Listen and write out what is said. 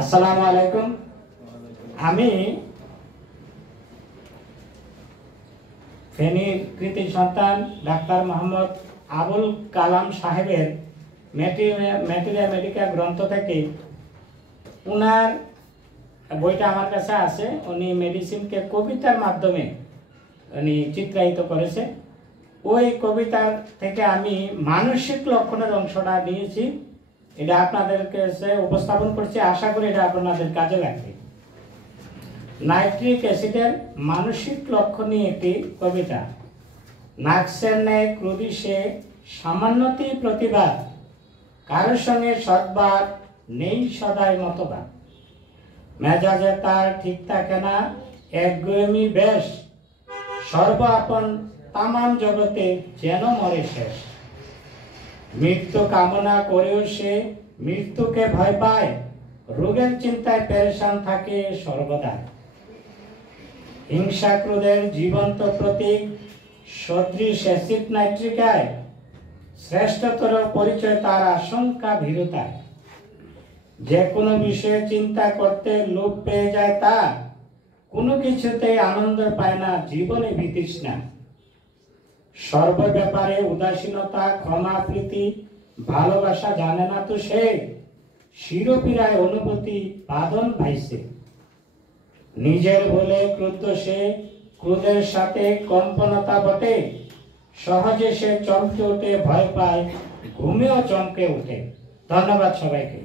আসসালামু আলাইকুম। আমি ফেনীর কৃতি সন্তান ডাক্তার মোহাম্মদ আবুল কালাম সাহেবের ম্যাটেরিয়া মেডিকা গ্রন্থ থেকে উনার বইটা আমার কাছে আছে। উনি মেডিসিনকে কবিতার মাধ্যমে উনি চিত্রায়িত করেছে। ওই কবিতার থেকে আমি মানসিক লক্ষণের অংশটা নিয়েছি, এটা আপনাদের কাছে উপস্থাপন করছি। আশা করি এটা আপনাদের কাজে লাগবে। নাইট্রিক অ্যাসিডের মানসিক লক্ষণ নিয়ে একটি কবিতা। নাক্সের ন্যায় ক্রোধী সে, সামান্যতেই প্রতিবাদ, কারোর সঙ্গে সদ্বাদ নেই সদাই মতবাদ। মেজাজে তার ঠিক থাকে না, একগুয়েমি বেশ, সর্ব আপন তামাম জগতে যেন মরে শেষ। মৃত্যু কামনা করেও সে মৃত্যুকে ভয় পায়, রোগের চিন্তায় পেরেশান থাকে সর্বদা। হিংসা ক্রোধের জীবন্ত প্রতীক সদৃশ অ্যাসিড নাইট্রিকায়, শ্রেষ্ঠতর পরিচয় তার আশঙ্কা ভীরুতায়। যে কোনো বিষয়ে চিন্তা করতে লোভ পেয়ে যায় তার, কোনো কিছুতেই আনন্দ পায় না জীবনে বিতৃষ্ণা। সর্ব ব্যাপারে উদাসীনতা, ক্ষমা প্রীতি ভালোবাসা জানে না তো সে, শিরোপীড়ায় অনুভূতি বাঁধন ভাইছে। নিজের বলে ক্রুদ্ধ সে, ক্রোধের সাথে কম্পনতা বটে, সহজে সে চমকে ওঠে, ভয় পায়, ঘুমেও চমকে ওঠে। ধন্যবাদ সবাইকে।